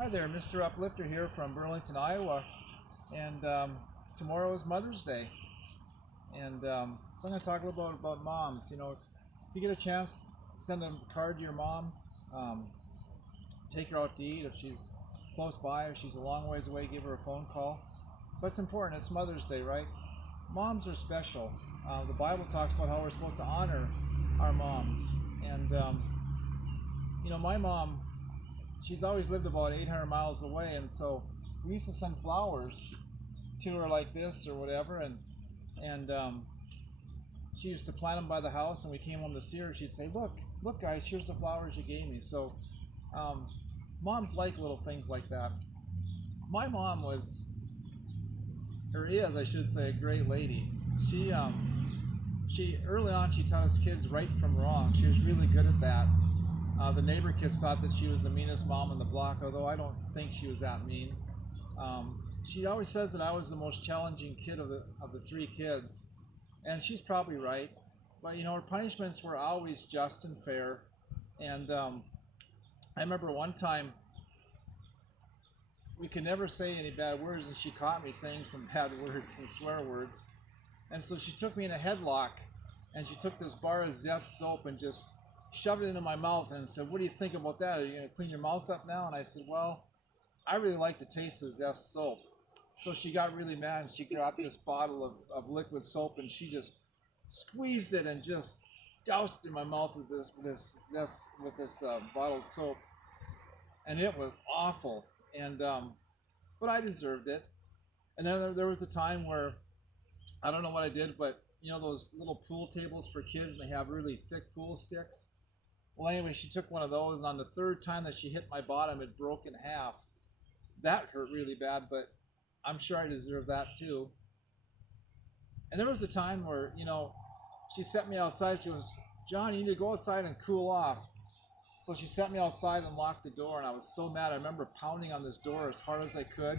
Hi there, Mr. Uplifter here from Burlington, Iowa, and tomorrow is Mother's Day, and so I'm going to talk a little bit about moms. If you get a chance, send a card to your mom, um, take her out to eat if she's close by, if she's a long ways away, give her a phone call. But it's important, it's Mother's Day, right? Moms are special. The Bible talks about how we're supposed to honor our moms, and my mom, she's always lived about 800 miles away, and so we used to send flowers to her like this or whatever, and she used to plant them by the house, and we came home to see her. She'd say, look guys, here's the flowers you gave me. So um, moms like little things like that. My mom was, or is I should say, a great lady. She early on, she taught us kids right from wrong. She was really good at that. The neighbor kids thought that she was the meanest mom on the block, although I don't think she was that mean. She always says that I was the most challenging kid of the three kids, and she's probably right. But her punishments were always just and fair. And I remember one time we could never say any bad words, and she caught me saying some bad words, some swear words. And so she took me in a headlock, and she took this bar of Zest soap and just shoved it into my mouth and said, "What do you think about that? Are you going to clean your mouth up now?" And I said, "Well, I really like the taste of Zest soap." So she got really mad, and she grabbed this bottle of liquid soap, and she just squeezed it and just doused in my mouth with this bottle of soap, and it was awful. And but I deserved it. And then there was a time where I don't know what I did, but those little pool tables for kids, and they have really thick pool sticks. Well, anyway, she took one of those, and on the third time that she hit my bottom, it broke in half. That hurt really bad, but I'm sure I deserve that too. And there was a time where, she set me outside. She goes, "John, you need to go outside and cool off." So she set me outside and locked the door, and I was so mad. I remember pounding on this door as hard as I could,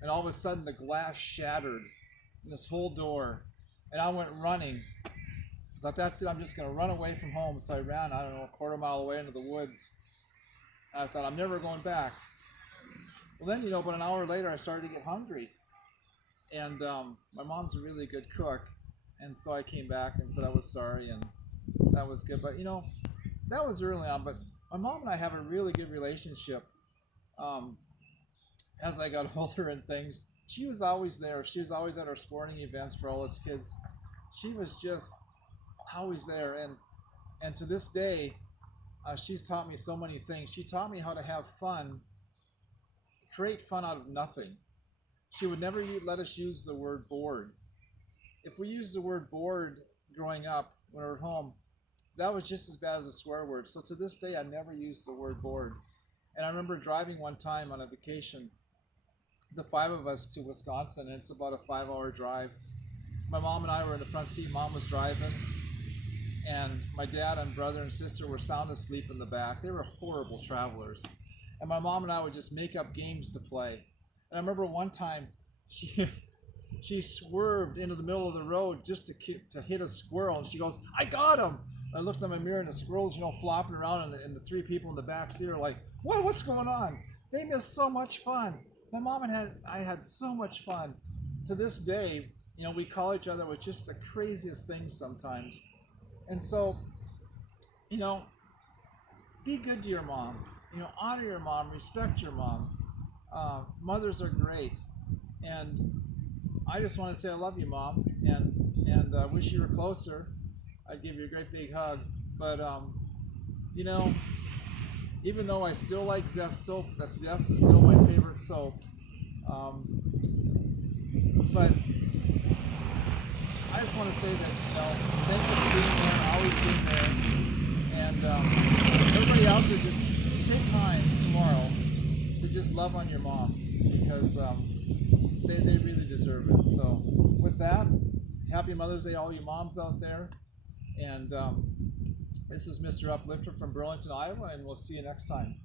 and all of a sudden the glass shattered in this whole door, and I went running. I thought, that's it, I'm just going to run away from home. So I ran, I don't know, a quarter mile away into the woods. And I thought, I'm never going back. Well, then, about an hour later, I started to get hungry. And my mom's a really good cook. And so I came back and said I was sorry, and that was good. But, that was early on. But my mom and I have a really good relationship. As I got older and things, she was always there. She was always at our sporting events for all us kids. She was just always there, and to this day, she's taught me so many things. She taught me how to have fun, create fun out of nothing. She would never let us use the word bored. If we used the word bored growing up when we were at home, that was just as bad as a swear word. So to this day, I never used the word bored. And I remember driving one time on a vacation, the five of us, to Wisconsin, and it's about a 5-hour drive. My mom and I were in the front seat. Mom was driving, and my dad and brother and sister were sound asleep in the back. They were horrible travelers. And my mom and I would just make up games to play. And I remember one time she she swerved into the middle of the road just to hit a squirrel, and she goes, "I got him!" I looked in my mirror, and the squirrel's flopping around, and the three people in the back seat are like, What's going on?" They missed so much fun. My mom and I had so much fun. To this day, we call each other with just the craziest things sometimes. And so, be good to your mom. Honor your mom, respect your mom. Mothers are great, and I just want to say I love you, Mom, and wish you were closer. I'd give you a great big hug. But even though I still like Zest soap, Zest is still my favorite soap. But I just want to say that thank you for being there, always being there, and everybody out there, just take time tomorrow to just love on your mom, because they really deserve it. So with that, happy Mother's Day, all you moms out there. And this is Mr. Uplifter from Burlington, Iowa, and we'll see you next time.